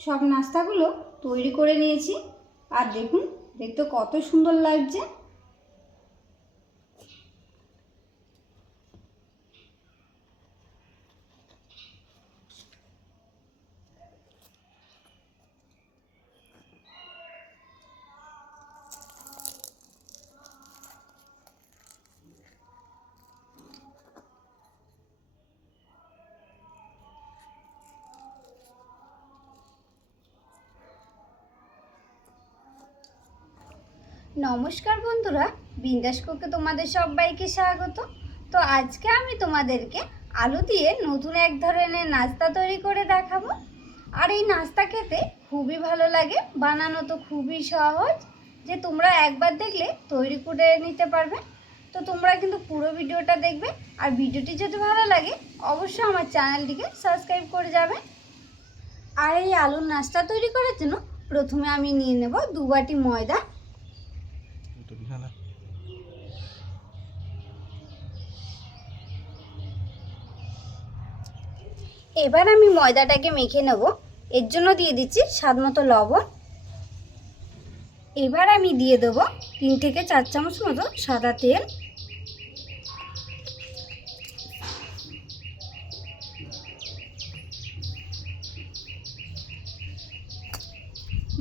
সব নাস্তাগুলো তৈরি করে নিয়েছি। আর দেখুন দেখতে কত সুন্দর লাগছে। নমস্কার বন্ধুরা, বিন্দাস কুকে তোমাদের সবাইকে স্বাগত। তো আজকে আমি তোমাদেরকে আলু দিয়ে নতুন এক ধরনের নাস্তা তৈরি করে দেখাবো। আর এই নাস্তা খেতে খুবই ভালো লাগে, বানানো তো খুবই সহজ, যে তোমরা একবার দেখলে তৈরি করে নিতে পারবে। তো তোমরা কিন্তু পুরো ভিডিওটা দেখবে, আর ভিডিওটি যদি ভালো লাগে, অবশ্যই আমার চ্যানেলটিকে সাবস্ক্রাইব করে যাবে। আর এই আলুর নাস্তা তৈরি করার জন্য প্রথমে আমি নিয়ে নেব দু বাটি ময়দা এবার আমি ময়দাটাকে মেখে নেব। এর জন্য দিয়ে দিচ্ছি স্বাদ মতো লবণ। এবার আমি দিয়ে দেবো তিন থেকে চার চামচ মতো সাদা তেল।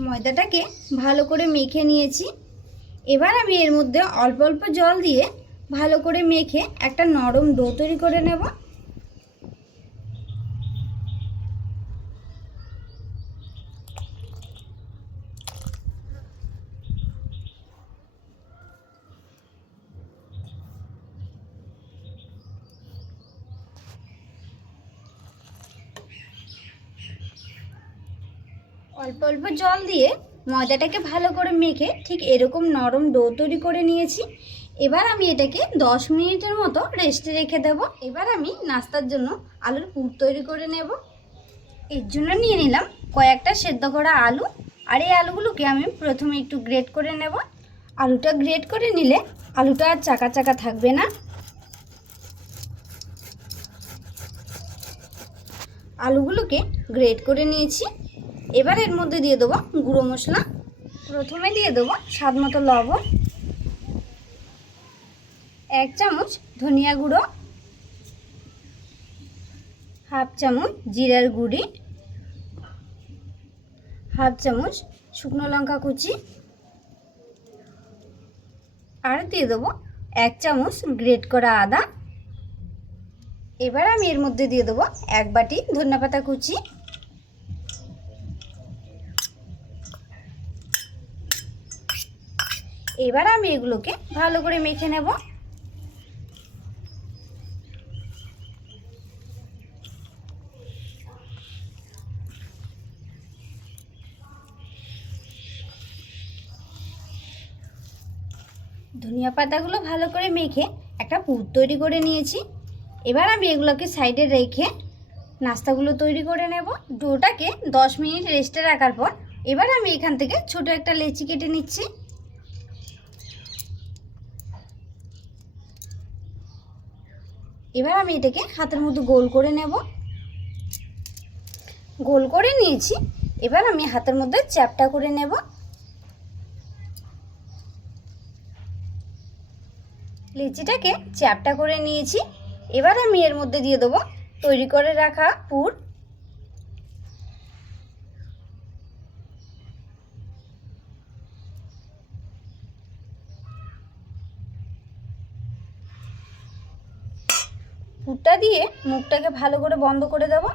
ময়দাটাকে ভালো করে মেখে নিয়েছি। এবার আমি এর মধ্যে অল্প অল্প জল দিয়ে ভালো করে মেখে একটা নরম ডো তৈরি করে নেব। অল্প অল্প জল দিয়ে ময়দাটাকে ভালো করে মেখে ঠিক এরকম নরম ডো তৈরি করে নিয়েছি। এবার আমি এটাকে দশ মিনিটের মতো রেস্টে রেখে দেব। এবার আমি নাস্তার জন্য আলুর পুর তৈরি করে নেব। এর জন্য নিয়ে নিলাম কয়েকটা সেদ্ধ করা আলু। আর এই আলুগুলোকে আমি প্রথমে একটু গ্রেট করে নেব। আলুটা গ্রেট করে নিলে আলুটা আর চাকা চাকা থাকবে না। আলুগুলোকে গ্রেট করে নিয়েছি। এবার এর মধ্যে দিয়ে দেবো গুঁড়ো মশলা। প্রথমে দিয়ে দেবো স্বাদ মতো লবণ, এক চামচ ধনিয়া গুঁড়ো, হাফ চামচ জিরার গুঁড়ি, হাফ চামচ শুকনো লঙ্কা কুচি আর দিয়ে দেবো এক চামচ গ্রেট করা আদা। এবার আমি এর মধ্যে দিয়ে দেবো এক বাটি ধনেপাতা কুচি। এবার আমি এগুলোকে ভালো করে মেখে নেব। ধনিয়া পাতাগুলো ভালো করে মেখে একটা পুর তৈরি করে নিয়েছি। এবার আমি এগুলোকে সাইডে রেখে নাস্তাগুলো তৈরি করে নেব। ডোটাকে দশ মিনিট রেস্টে রাখার পর এবার আমি এখান থেকে ছোট একটা লেচি কেটে নিচ্ছি। এবার আমি এটাকে হাতের মধ্যে গোল করে নেব। গোল করে নিয়েছি। এবার আমি হাতের মধ্যে চ্যাপটা করে নেব। লিচিটাকে চ্যাপটা করে নিয়েছি। এবার আমি এর মধ্যে দিয়ে দেবো তৈরি করে রাখা পুর। পুরটা দিয়ে মুখটাকে ভালো করে বন্ধ করে দেব।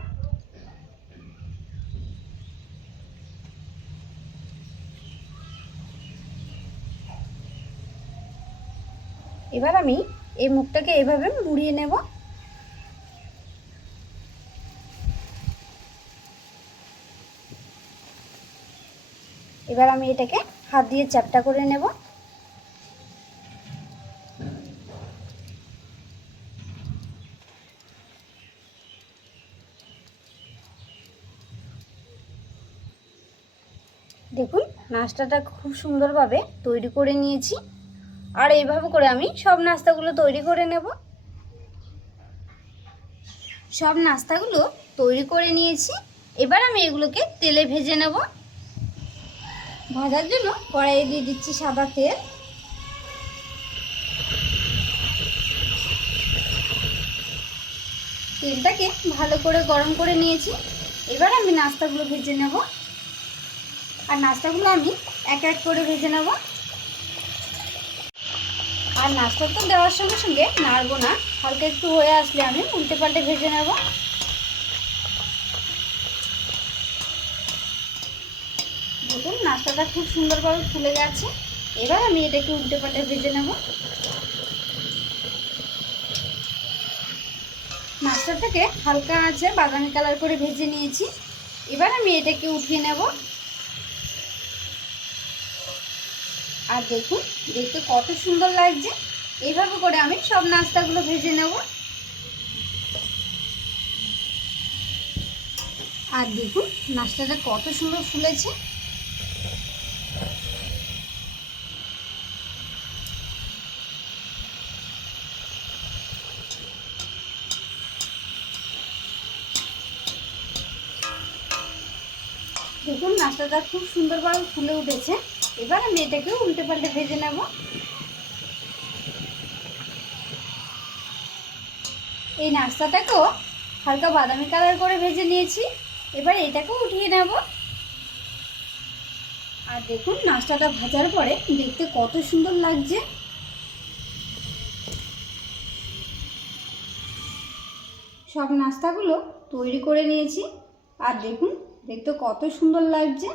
এবার আমি এই মুখটাকে এভাবে মুড়িয়ে নেব। এবার আমি এটাকে হাত দিয়ে চ্যাপটা করে নেব। দেখুন, নাস্তাটা খুব সুন্দরভাবে তৈরি করে নিয়েছি। আর এইভাবে করে আমি সব নাস্তাগুলো তৈরি করে নেব। সব নাস্তাগুলো তৈরি করে নিয়েছি। এবার আমি এগুলোকে তেলে ভেজে নেব। ভাজার জন্য কড়াইয়ে দিয়ে দিচ্ছি সাদা তেল। তেলটাকে ভালো করে গরম করে নিয়েছি। এবার আমি নাস্তাগুলো ভেজে নেব। আর নাস্তাগুলো আমি এক এক করে ভেজে নেব। আর নাস্তা তো দেওয়ার সঙ্গে সঙ্গে নাড়বো না, হালকা একটু হয়ে আসলে আমি উল্টে পাল্টে ভেজে নেব। দেখুন, নাস্তাটা খুব সুন্দরভাবে ফুলে গেছে। এবার আমি এটাকে উল্টে পাল্টে ভেজে নেব। নাস্তাটাকে হালকা আছে, বাদামি কালার করে ভেজে নিয়েছি। এবার আমি এটাকে উঠিয়ে নেব। আর দেখুন, দেখতে কত সুন্দর লাগছে। এইভাবে করে আমি সব নাস্তাগুলো ভেজে নেব। আর দেখুন, নাস্তাটা কত সুন্দর ফুলেছে। দেখুন, নাস্তাটা খুব সুন্দরভাবে ফুলে উঠেছে। এবার আমি এটাকে উল্টে পাল্টে ভেজে নেব। এই নাস্তাটাকেও হালকা বাদামি কালার করে ভেজে নিয়েছি। এবার এটাকেও উঠিয়ে নেব। আর দেখুন, নাস্তাটা ভাজার পরে দেখতে কত সুন্দর লাগছে। সব নাস্তাগুলো তৈরি করে নিয়েছি। আর দেখুন, দেখতে কত সুন্দর লাগছে।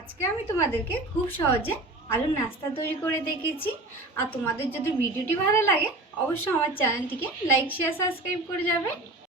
আজকে আমি তোমাদেরকে খুব সহজে আলুর নাস্তা তৈরি করে দেখেছি আর তোমাদের যদি ভিডিওটি ভালো লাগে, অবশ্যই আমার চ্যানেলটিকে লাইক শেয়ার সাবস্ক্রাইব করে যাবে।